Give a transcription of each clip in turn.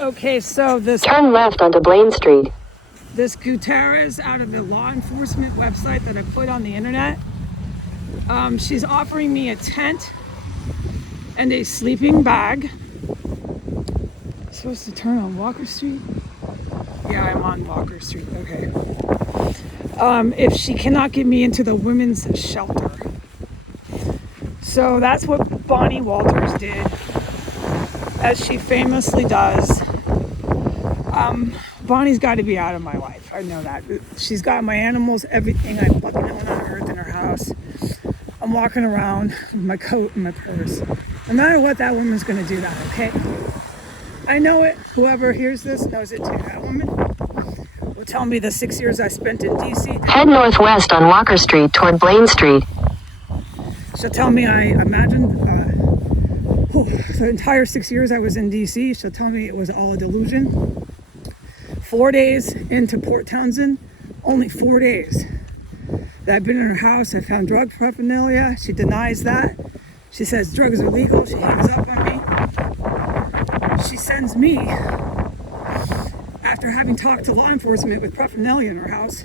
Okay, so Turn left onto Blaine Street. this Gutierrez out of the law enforcement website that I put on the internet, she's offering me a tent and a sleeping bag. I'm supposed to turn on Walker Street? Yeah, I'm on Walker Street. Okay. If she cannot get me into the women's shelter. So that's what Bonnie Walters did, as she famously does. Bonnie's got to be out of my life. I know that. She's got my animals, everything I fucking own on earth in her house. I'm walking around with my coat and my purse. No matter what, that woman's going to do that, okay? I know it. Whoever hears this knows it too. That woman will tell me the 6 years I spent in D.C. Head northwest on Walker Street toward Blaine Street. She'll tell me I imagined the entire 6 years I was in D.C. She'll tell me it was all a delusion. 4 days into Port Townsend, only 4 days that I've been in her house. I found drug paraphernalia. She denies that. She says drugs are legal. She hangs up on me. She sends me, after having talked to law enforcement with paraphernalia in her house,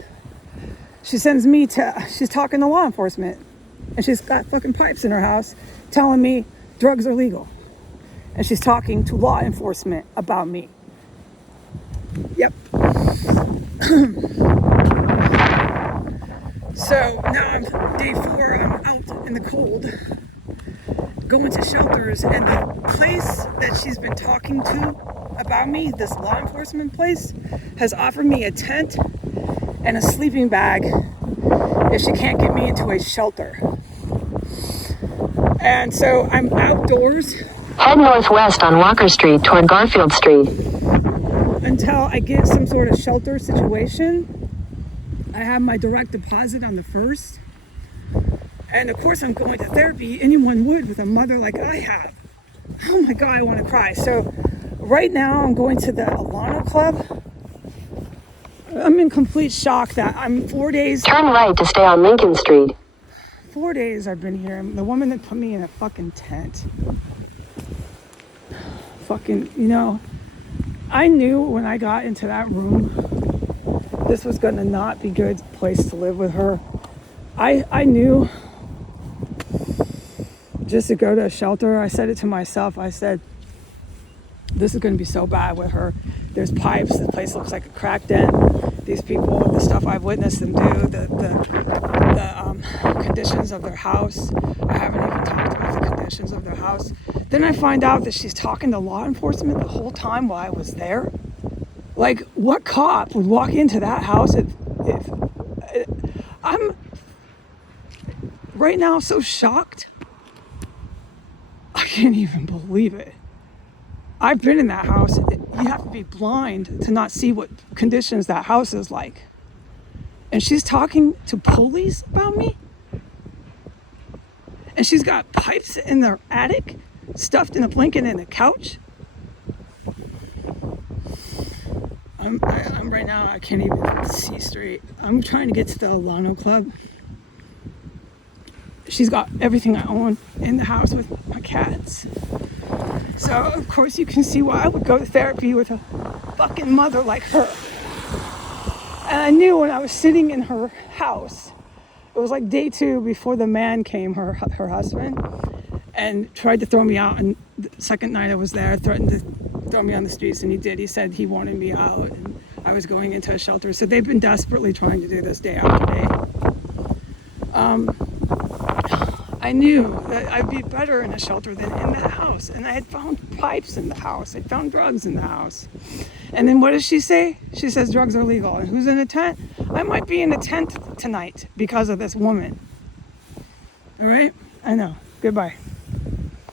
she's talking to law enforcement. And she's got fucking pipes in her house telling me drugs are legal. And she's talking to law enforcement about me. Yep. So now I'm day 4, I'm out in the cold, going to shelters, and the place that she's been talking to about me, this law enforcement place, has offered me a tent and a sleeping bag if she can't get me into a shelter. And so I'm outdoors. Head northwest on Walker Street toward Garfield Street. Until I get some sort of shelter situation. I have my direct deposit on the 1st. And of course I'm going to therapy. Anyone would with a mother like I have. Oh my God, I want to cry. So right now I'm going to the Alano Club. I'm in complete shock that I'm 4 days. Turn right to stay on Lincoln Street. 4 days I've been here. The woman that put me in a fucking tent. Fucking, I knew when I got into that room, this was gonna not be a good place to live with her. I knew just to go to a shelter. I said it to myself. I said, this is gonna be so bad with her. There's pipes. The place looks like a crack den. These people, the stuff I've witnessed them do, the conditions of their house. I haven't even talked about the conditions of their house. Then I find out that she's talking to law enforcement the whole time while I was there. Like, what cop would walk into that house if I'm right now so shocked. I can't even believe it. I've been in that house. You have to be blind to not see what conditions that house is like. And she's talking to police about me? And she's got pipes in their attic, stuffed in a blanket in the couch? I'm right now, I can't even see straight. I'm trying to get to the Alano Club. She's got everything I own in the house with my cats. So, of course, you can see why I would go to therapy with a fucking mother like her. And I knew when I was sitting in her house, it was like day 2 before the man came, her husband, and tried to throw me out. And the second night I was there, threatened to throw me on the streets, and he did. He said he wanted me out, and I was going into a shelter. So they've been desperately trying to do this day after day. I knew that I'd be better in a shelter than in that house. And I had found pipes in the house. I found drugs in the house. And then what does she say? She says drugs are legal. And who's in a tent? I might be in a tent tonight because of this woman. All right? I know. Goodbye.